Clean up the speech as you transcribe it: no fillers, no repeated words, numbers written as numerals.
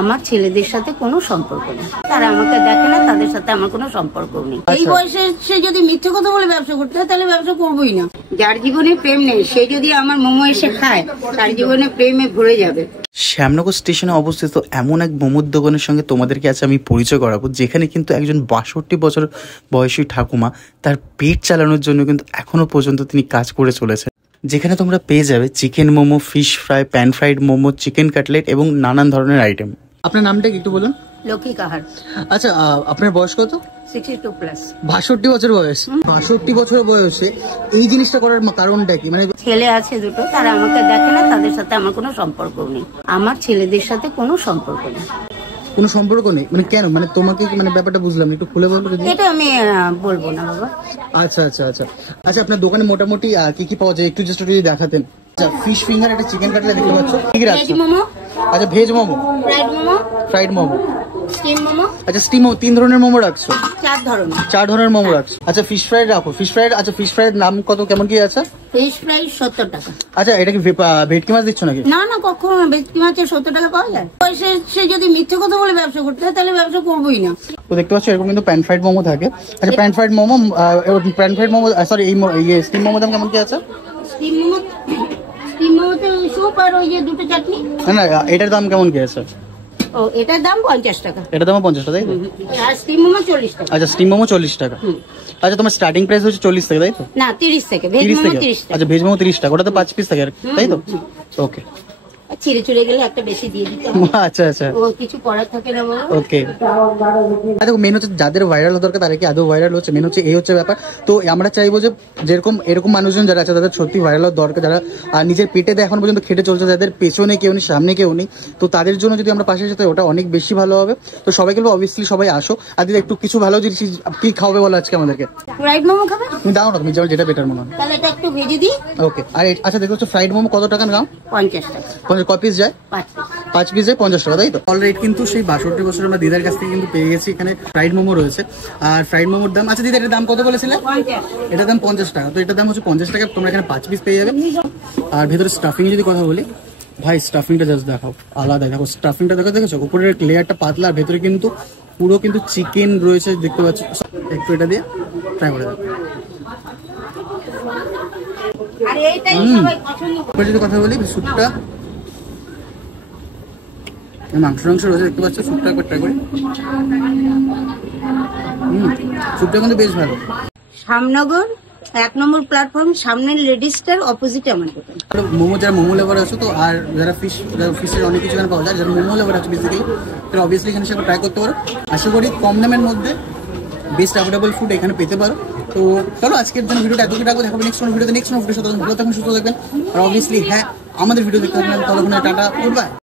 আমার ছেলেদের সাথে কোনো সম্পর্ক নেই, তারা আমাকে দেখে না, তাদের সাথে আমার কোনো সম্পর্ক নেই। এই বয়সে সে যদি মিথ্যে কথা বলে ব্যবসা করতে হয় তাহলে ব্যবসা করবোই না। যার জীবনে প্রেম নেই সে যদি আমার মোমো এসে খায় তার জীবনে প্রেমে ভরে যাবে। শ্যামনগর স্টেশনে অবস্থিত এমন এক মোমোর দোকানের সঙ্গে তোমাদেরকে আজ আমি পরিচয় করাবো, যেখানে কিন্তু একজন 62 বছর বয়সী ঠাকুমা তার পেট চালানোর জন্য কিন্তু এখনো পর্যন্ত তিনি কাজ করে চলেছেন। যেখানে তোমরা পেয়ে যাবে chicken momo, fish fry, pan fried momo, chicken cutlet এবং নানান ধরনের আইটেম। আপনার নামটা একটু বলুন। লক্ষ্মী কাহার। আচ্ছা, আপনার বয়স কত? 62+। 62 বছর বয়স। 62 বছর বয়সে এই জিনিসটা করার কারণটা কি? মানে ছেলে আছে দুটো, তারা আমাকে দেখে না, তাদের সাথে আমার কোনো সম্পর্ক নেই। আমার ছেলেদের সাথে কোনো সম্পর্ক নেই। কোনো সম্পর্ক নেই মানে কেন? মানে তোমাকে মানে ব্যাপারটা বুঝলাম, একটু খুলে বলবো? এটা আমি বলবো না বাবা। আচ্ছা আচ্ছা আচ্ছা আচ্ছা, আপনার দোকানে মোটামুটি কি কি পাওয়া যায় একটু জাস্ট যদি দেখাতেন। আচ্ছা, ফিশ ফিঙ্গার, একটা চিকেন কাটলেট দেখতে পাচ্ছ, কি কি রাখছো? মোমো। আচ্ছা, veg momo, fried momo, steam momo. আচ্ছা, স্টিম মোমো 3 ধরনের মোমো রাখছো? 4 ধরনের মোমো রাখছো। আচ্ছা, ফিশ ফ্রাইড রাখো। ফিশ ফ্রাইড, আচ্ছা ফিশ ফ্রাইড নাম কত, কেমন কি আছে? ফিশ ফ্রাই 70 টাকা। আচ্ছা, এটা কি ভেটকি মাছ দিচ্ছ নাকি? না না, কখনো না। ভেটকি মাছের 70 টাকা পাওয়া যায়? সে যদি মিথ্যে কথা বলে ব্যবসা করতে হয় তাহলে ব্যবসা করবোই না। তো দেখতে পাচ্ছ এরকম কিন্তু প্যান ফ্রাইড মোমো থাকে। আচ্ছা, প্যান ফ্রাইড মোমো সরি, এই স্টিম মোমো দাম কেমন কি আছে? স্টিম মোমোতে স্যুপ আর ওই যে দুটো চাটনি। না, এটার দাম কেমন কি আছে? ও, এটার দাম 50 টাকা। এটার দাম 50 টাকা, তাই তো? আর স্টিম মোমো 40 টাকা। আচ্ছা, স্টিম মোমো 40 টাকা। আচ্ছা, তোমার স্টার্টিং প্রাইস হচ্ছে 40 টাকা, তাই তো? না, 30 টাকা। ভেজ মোমো 30 টাকা। আচ্ছা, ভেজ মোমো 30 টাকা, ওটা তো 5 পিস থাকে, তাই তো? ওকে। ছিঁড়ে চুড়ে গেলে একটা বেশি দিয়ে দিতে হবে। আচ্ছা আচ্ছা, ও কিছু করার থাকে না বলো। ওকে। আচ্ছা, মেন হচ্ছে যাদের ভাইরাল দরকার তারা কি আদৌ ভাইরাল হচ্ছে, মেন হচ্ছে এই হচ্ছে ব্যাপার। তো আমরা চাইবো যে যেরকম এরকম মানুষজন যারা আছে তাদের সত্যি ভাইরাল হওয়ার দরকার, যারা নিজের পেটে এখন পর্যন্ত খেটে চলছে, যাদের পেছনে কেউ নেই, সামনে কেউ নেই, তো তাদের জন্য যদি আমরা পাশে সাথে ওটা অনেক বেশি ভালো হবে। তো সবাইকে বলবো অবভিয়াসলি সবাই আসো, আর দিদি একটু কিছু ভালো জিনিস কি খাওয়াবে বলো আজকে আমাদেরকে? ফ্রাইড মোমো খাবে? তুমি দাও না, তুমি যেটা বেটার মনে হয়। তাহলে এটা একটু ভেজে দিই। ওকে। আর আচ্ছা, দেখো হচ্ছে ফ্রাইড মোমো কত টাকা দাম? 50 টাকা। 50 কয় পিস যায়? 5 পিস যায় 50 টাকা, তাই তো? অলরেডি কিন্তু সেই 62 বছর আমরা দিদার কাছ থেকে কিন্তু পেয়ে গেছি। এখানে ফ্রাইড মোমো রয়েছে, আর ফ্রাইড মোমোর দাম, আচ্ছা দিদা এটার দাম কত বলেছিলে? 50। এটার দাম 50 টাকা। তো এটার দাম হচ্ছে 50 টাকা। তোমরা এখানে 5 পিস পেয়ে যাবে। আর ভেতরে স্টাফিং যদি কথা বলি, ভাই স্টাফিংটা জাস্ট দেখাও, আলাদা। দেখো স্টাফিংটা দেখেছো, উপরের লেয়ারটা পাতলা, আর ভেতরে কিন্তু পুরো কিন্তু চিকেন রয়েছে, দেখতে পাচ্ছ। একটু এটা দিয়ে ট্রাই করে দাও। আর এইটাই সবাই পছন্দ করে। যদি কথা বলি স্যুপটা, মাংস রয়েছে দেখতে পাচ্ছ, স্যুপটা একবার ট্রাই করি। স্যুপটা কিন্তু বেশ ভালো। শ্যামনগর 1 নম্বর প্ল্যাটফর্ম, সামনের লেডিসটার অপোজিটে আমার দোকান। মোমো, যারা মোমো লেভার আছে তো, আর যারা ফিশের অনেক কিছু এখানে পাওয়া যায়, যারা মোমো লেভার আছে বেসিক্যালি, তারা অবভিয়াসলি এখানে সেটা ট্রাই করতে পারো। আশা করি কম দামের মধ্যে বেস্ট অ্যাফোর্ডেবল ফুড এখানে পেতে পারো। তো চলো আজকের জন্য ভিডিওটা এতটুকু রাখবো। দেখাবো নেক্সট কোনো ভিডিওতে, নেক্সট কোনো ভিডিওর সাথে। ভালো থাকুন, সুস্থ থাকবেন, আর অবভিয়াসলি হ্যাঁ আমাদের ভিডিও দেখতে থাকবেন। ততক্ষণে টাটা, গুড বাই।